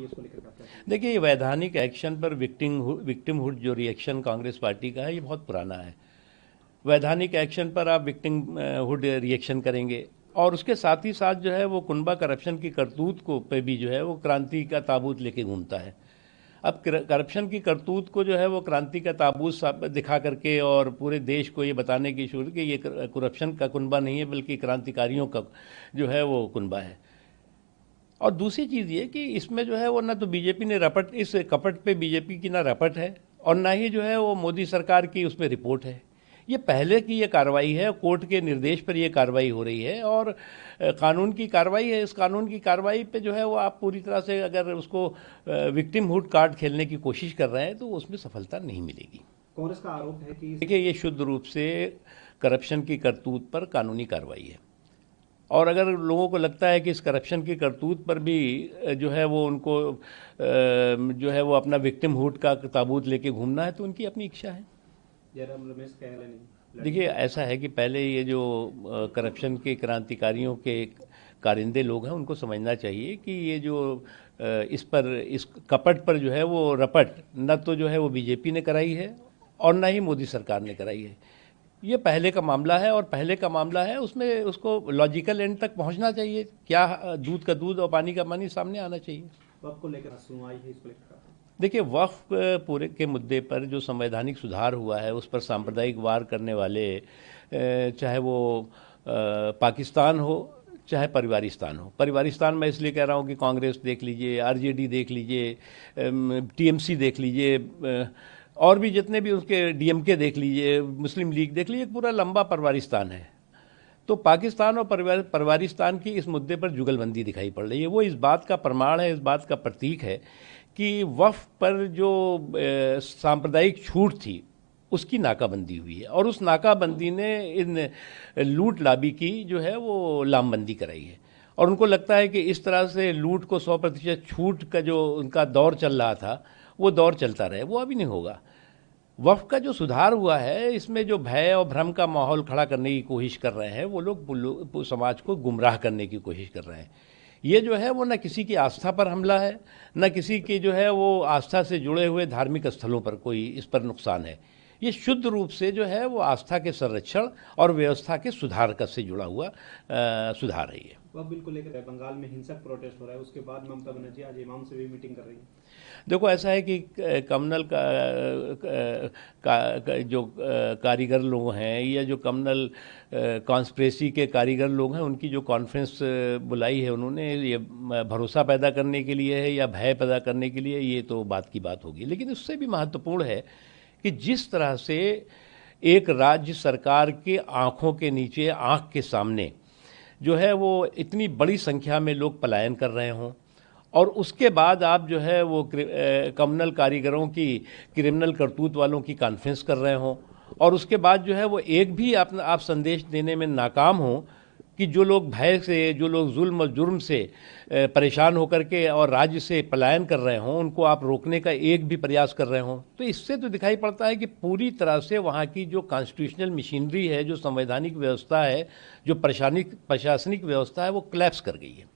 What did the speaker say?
चाहिए, इसको लेकर आप क्या कहेंगे? देखिए, ये वैधानिक एक्शन पर विक्टिमहुड जो रिएक्शन कांग्रेस पार्टी का है, ये बहुत पुराना है। वैधानिक एक्शन पर आप विक्टिमहुड रिएक्शन करेंगे और उसके साथ ही साथ जो है वो कुनबा करप्शन की करतूत को पे भी जो है वो क्रांति का ताबूत लेके घूमता है। अब करप्शन की करतूत को जो है वो क्रांति का ताबूत दिखा करके और पूरे देश को ये बताने की शुरू कि ये करप्शन का कुनबा नहीं है बल्कि क्रांतिकारियों का जो है वो कुनबा है। और दूसरी चीज़ ये कि इसमें जो है वो ना तो बीजेपी ने रपट, इस कपट पे बीजेपी की ना रपट है और ना ही जो है वो मोदी सरकार की उसमें रिपोर्ट है। ये पहले की ये कार्रवाई है, कोर्ट के निर्देश पर ये कार्रवाई हो रही है और कानून की कार्रवाई है। इस कानून की कार्रवाई पे जो है वो आप पूरी तरह से अगर उसको विक्टिमहुड कार्ड खेलने की कोशिश कर रहे हैं तो उसमें सफलता नहीं मिलेगी। कांग्रेस का आरोप है कि देखिए, ये शुद्ध रूप से करप्शन की करतूत पर कानूनी कार्रवाई है और अगर लोगों को लगता है कि इस करप्शन की करतूत पर भी जो है वो उनको जो है वो अपना विक्टिमहुड का ताबूत लेके घूमना है तो उनकी अपनी इच्छा है। जयराम रमेश कह रहे नहीं। देखिए, ऐसा है कि पहले ये जो करप्शन के क्रांतिकारियों के कारिंदे लोग हैं उनको समझना चाहिए कि ये जो इस कपट पर जो है वो रपट न तो जो है वो बीजेपी ने कराई है और ना ही मोदी सरकार ने कराई है। ये पहले का मामला है और पहले का मामला है, उसमें उसको लॉजिकल एंड तक पहुंचना चाहिए। क्या दूध का दूध और पानी का पानी सामने आना चाहिए। वक्त को लेकर सुनवाई है, इसको लेकर देखिए, वक्फ पूरे के मुद्दे पर जो संवैधानिक सुधार हुआ है उस पर सांप्रदायिक वार करने वाले चाहे वो पाकिस्तान हो चाहे परिवारिस्तान हो। परिवारिस्तान मैं इसलिए कह रहा हूँ कि कांग्रेस देख लीजिए, आरजेडी देख लीजिए, टीएमसी देख लीजिए और भी जितने भी उसके डीएमके देख लीजिए, मुस्लिम लीग देख लीजिए, पूरा लंबा परिवारिस्तान है। तो पाकिस्तान और परिवारिस्तान की इस मुद्दे पर जुगलबंदी दिखाई पड़ रही है। वो इस बात का प्रमाण है, इस बात का प्रतीक है कि वक्फ पर जो सांप्रदायिक छूट थी उसकी नाकाबंदी हुई है और उस नाकाबंदी ने इन लूट लाबी की जो है वो लामबंदी कराई है और उनको लगता है कि इस तरह से लूट को 100% छूट का जो उनका दौर चल रहा था वो दौर चलता रहे, वो अभी नहीं होगा। वक्फ का जो सुधार हुआ है इसमें जो भय और भ्रम का माहौल खड़ा करने की कोशिश कर रहे हैं वो लोग समाज को गुमराह करने की कोशिश कर रहे हैं। ये जो है वो न किसी की आस्था पर हमला है, न किसी की जो है वो आस्था से जुड़े हुए धार्मिक स्थलों पर कोई इस पर नुकसान है। ये शुद्ध रूप से जो है वो आस्था के संरक्षण और व्यवस्था के सुधार का से जुड़ा हुआ सुधार है ये। वह बिल्कुल लेकर बंगाल में हिंसक प्रोटेस्ट हो रहा है, उसके बाद ममता बनर्जी आज इमाम से भी मीटिंग कर रही है। देखो, ऐसा है कि कम्युनल जो कारीगर लोग हैं या जो कम्युनल कॉन्स्पिरेसी के कारीगर लोग हैं उनकी जो कॉन्फ्रेंस बुलाई है उन्होंने, ये भरोसा पैदा करने के लिए है या भय पैदा करने के लिए, ये तो बात की बात होगी। लेकिन उससे भी महत्वपूर्ण है कि जिस तरह से एक राज्य सरकार के आँखों के नीचे, आँख के सामने जो है वो इतनी बड़ी संख्या में लोग पलायन कर रहे हों और उसके बाद आप जो है वो कम्युनल कारीगरों की, क्रिमिनल करतूत वालों की कॉन्फ्रेंस कर रहे हों और उसके बाद जो है वो एक भी आप संदेश देने में नाकाम हो कि जो लोग भय से, जो लोग जुल्म और जुर्म से परेशान होकर के और राज्य से पलायन कर रहे हों उनको आप रोकने का एक भी प्रयास कर रहे हों, तो इससे तो दिखाई पड़ता है कि पूरी तरह से वहाँ की जो कॉन्स्टिट्यूशनल मशीनरी है, जो संवैधानिक व्यवस्था है, जो प्रशासनिक व्यवस्था है, वो क्लैप्स कर गई है।